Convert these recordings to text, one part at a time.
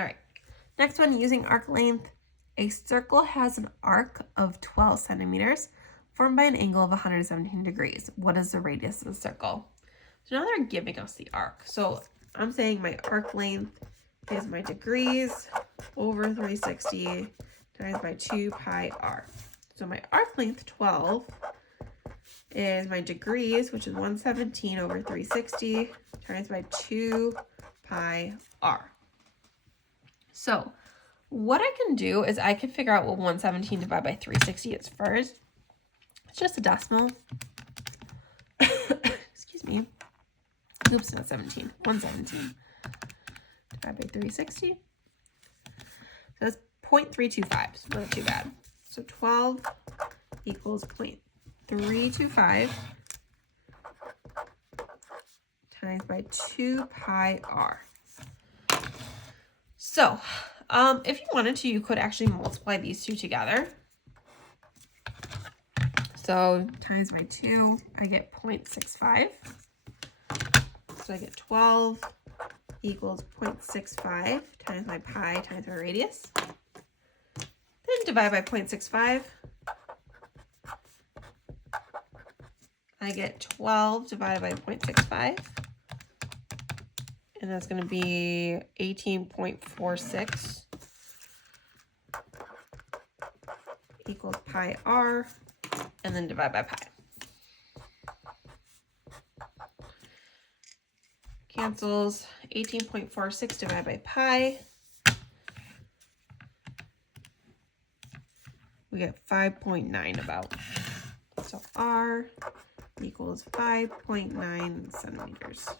All right. Next one, using arc length. A circle has an arc of 12 centimeters formed by an angle of 117 degrees. What is the radius of the circle? So now they're giving us the arc. So I'm saying my arc length is my degrees over 360 times by 2 pi r. So my arc length, 12, is my degrees, which is 117 over 360 times by 2 pi r. So what I can do is I can figure out what 117 divided by 360 is first. It's just a decimal. Excuse me. Oops, not 17. 117 divided by 360. So that's 0.325. So not too bad. So 12 equals 0.325 times by 2 pi r. So if you wanted to, you could actually multiply these two together. So times by 2, I get 0.65. So I get 12 equals 0.65 times my pi times my radius. Then divide by 0.65. I get 12 divided by 0.65. And that's going to be 18.46 equals pi r, and then divide by pi. Cancels. 18.46 divided by pi. We get 5.9 about. So r equals 5.9 centimeters.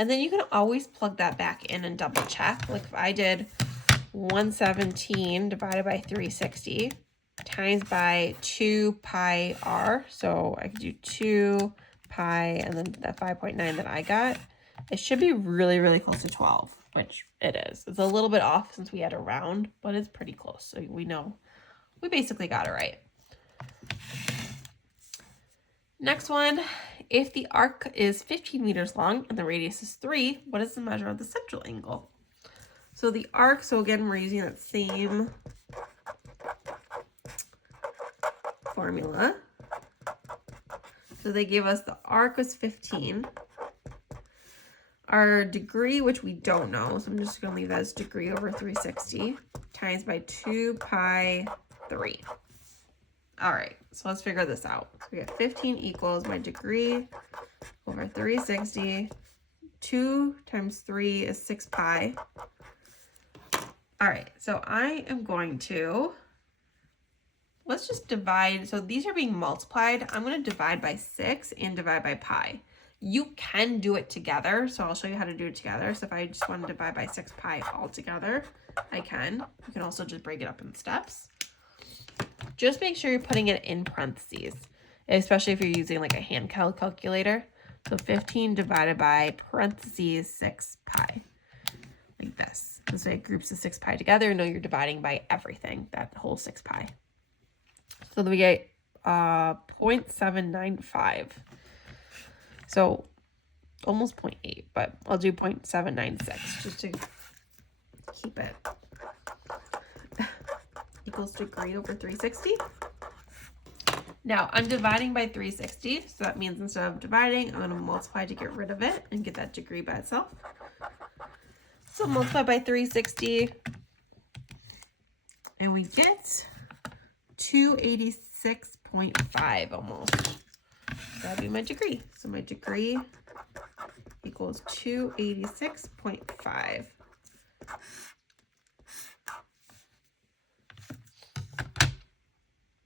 And then you can always plug that back in and double check. Like if I did 117 divided by 360 times by 2 pi r. So I could do 2 pi and then that 5.9 that I got. It should be really, really close to 12, which it is. It's a little bit off since we had a round, but it's pretty close. So we know we basically got it right. Next one, if the arc is 15 meters long and the radius is 3, what is the measure of the central angle? So the arc, so again, we're using that same formula. So they gave us the arc was 15. Our degree, which we don't know, so I'm just going to leave that as degree over 360 times by 2 pi 3. All right, so let's figure this out. So we got 15 equals my degree over 360. 2 times 3 is 6 pi. All right, so I am going to, let's just divide. So these are being multiplied. I'm going to divide by 6 and divide by pi. You can do it together, so I'll show you how to do it together. So if I just want to divide by 6 pi all together, I can. You can also just break it up in steps. Just make sure you're putting it in parentheses, especially if you're using like a hand calculator. So 15 divided by parentheses 6 pi, like this. This way it groups the 6 pi together. No, you're dividing by everything, that whole 6 pi. So then we get 0.795. So almost 0.8, but I'll do 0.796 just to keep it. Equals degree over 360. Now I'm dividing by 360, so that means instead of dividing, I'm going to multiply to get rid of it and get that degree by itself. So multiply by 360, and we get 286.5 almost. That'd be my degree. So my degree equals 286.5.